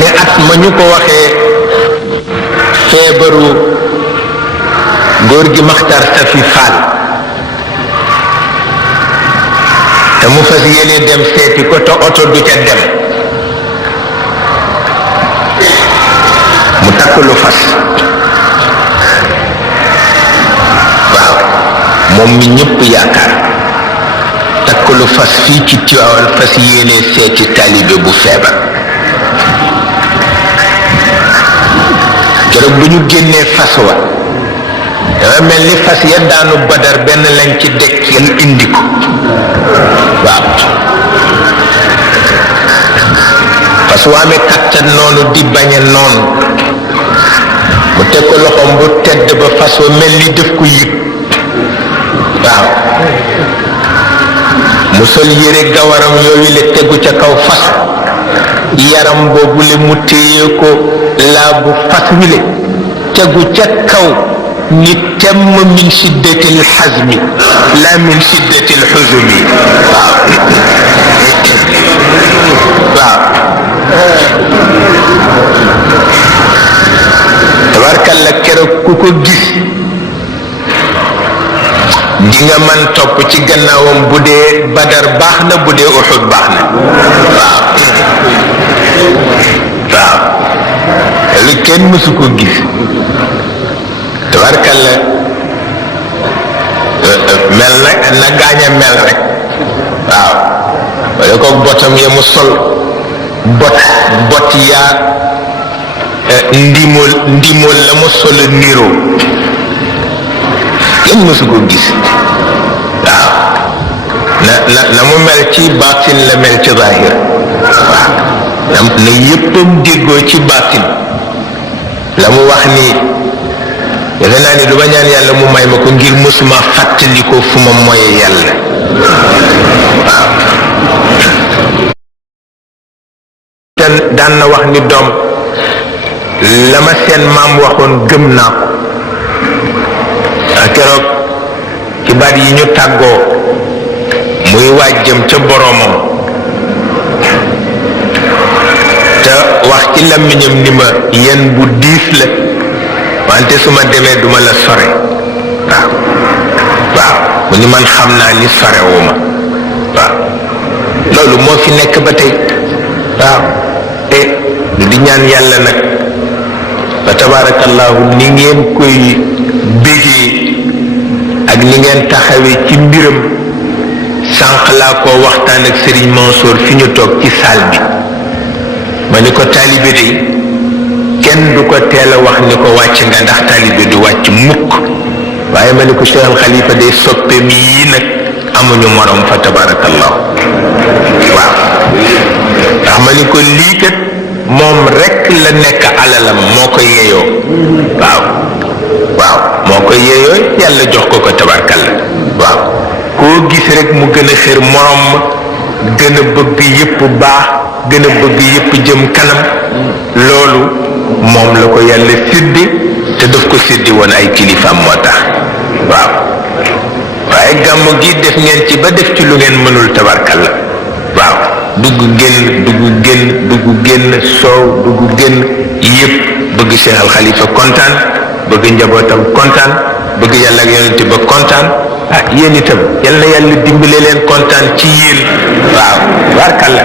ne at ma ñu ko waxee feebaru góor gi Maxtar Safi Fall te mu fas yéene dem seeti ko te oto du ca dem mu takk lu fas waaw moom mi ñëpp yaakaar takk lu fas fii ci Tiwaawan fas yéene seeti taalibe bu feebar keroog bu ñu génnee fas wa dafa mel ni fas ya daanu Badar benn lañ ci dekkil indi ko waaw fas waa amee kattan noonu di bañe noonu mu teg ko loxoom bu tedd ba fas wa mel ni def ko yëg waaw mu sol yére gawaram yooyu la tegu ca kaw fas yaram boobu le mu téye ko laabu fas wi le tegu ca kaw ni temm min shiddatil xasmi la min shiddatil xusumi waaw waaw tabarkalla keroog ku ko gis di nga mën topp ci gannaawam bu dee Badar baax na bu dee Uhud baax na waaw waaw lu kenn mësu ko gis tabarkalla mel na gaañ a mel rek waaw wala ko botam ya mu sol bot yaa ndimool la mu sol niroo kenn mësu ko gis waaw na mu mel ci baatin la mel ci zahir waaw na yéppam déggoo ci baatin la mu wax ni defe naa ni du ma ñaan yàlla mu may ma ko ngir mësuma fàttali ko fu ma moye yàlla waaw daan na wax ni doom la ma seen maam waxoon gëm naa ko keroog ci baat yi ñu tàggoo muy waaj jëm ca boroomam te wax ci làmmiñam ni ma yéen bu diis la wante su ma demee duma la sore waaw waaw mu ni man xam naa ni sorewuma waaw loolu moo fi nekk ba tey waaw di ñaan yàlla nag fa tabarakallahu ni ngeen koy bégee ak ni ngeen taxawee ci mbiram sànq laa ko waxtaan ak Serigne Mansour fi ñu toog ci salle bi ma ni ko taalibe de kenn du ko teel a wax ni ko wàcc nga ndax taalibe du wàcc mukk waaye ma ni ko Cheikh al Khalifa day soppeem yi nag amuñu morom fa tabarakallahu waaw ndax ma ni ko lii kat moom rekk la nekk alalam moo ko yeyoo waaw waaw moo ko yeyoo yàlla jox ko ko tabarkalla waaw koo gis rek mu gën a xër morom gën a bëgg yépp baax gën a bëgg yépp jëm kanam loolu moom la ko yàlla séddi te daf ko séddi woon ay kilifaam moo tax waaw waaye gàmmu gi def ngeen ci ba def ci lu ngeen mënul tabarkalla waaw dugg génn soow dugg génn yépp bëgg Cheikh al Khalifa kontaan bëgg njabootam kontaan bëgg yàlla ak yonent ba kontaan yéen itam yal na yàlla dimbale leen kontaan ci yéen waaw barkalla